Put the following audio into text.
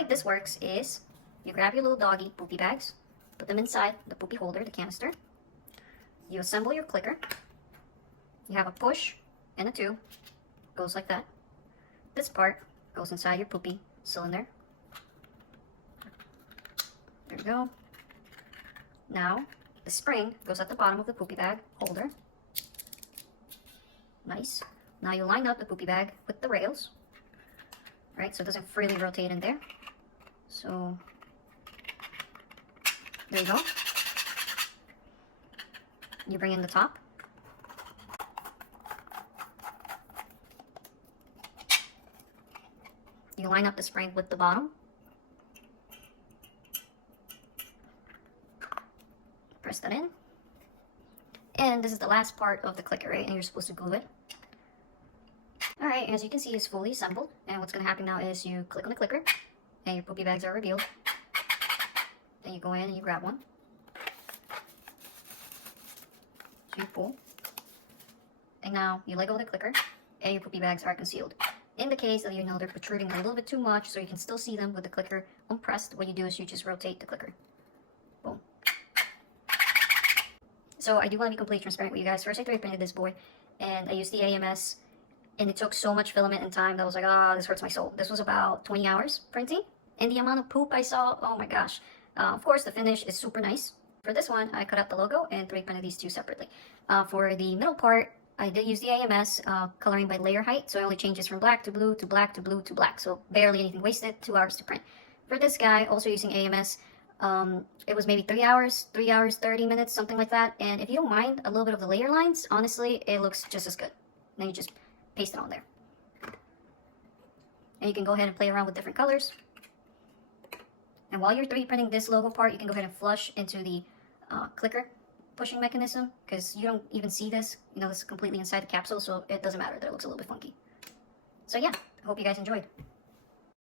way this works is you grab your little doggy poopy bags, put them inside the poopy holder, the canister. You assemble your clicker. You have a push and a tube. Goes like that. This part goes inside your poopy cylinder. There we go. Now, the spring goes at the bottom of the poopy bag holder. Nice. Now you line up the poopy bag with the rails, right? So it doesn't freely rotate in there. So, there you go. You bring in the top. You line up the spring with the bottom. Press that in. And this is the last part of the clicker, right? And you're supposed to glue it. Alright, as you can see, it's fully assembled. And what's going to happen now is you click on the clicker, and your poopy bags are revealed. Then you go in and you grab one. So you pull. And now you let go of the clicker, and your poopy bags are concealed. In the case that you know they're protruding a little bit too much, so you can still see them with the clicker unpressed, what you do is you just rotate the clicker. Boom. So I do want to be completely transparent with you guys. First I 3D printed this boy, and I used the AMS, and it took so much filament and time that I was like, ah, this hurts my soul. This was about 20 hours printing, and the amount of poop I saw, oh my gosh. Of course, the finish is super nice. For this one, I cut out the logo and 3D printed these two separately. For the middle part, I did use the AMS coloring by layer height, so it only changes from black to blue to black to blue to black, so barely anything wasted, 2 hours to print. For this guy, also using AMS, it was maybe 3 hours, 30 minutes, something like that, and if you don't mind a little bit of the layer lines, honestly, it looks just as good. Then you just paste it on there. And you can go ahead and play around with different colors. And while you're 3D printing this logo part, you can go ahead and flush into the clicker pushing mechanism, because you don't even see this. You know, this is completely inside the capsule, so it doesn't matter that it looks a little bit funky. So yeah, I hope you guys enjoyed.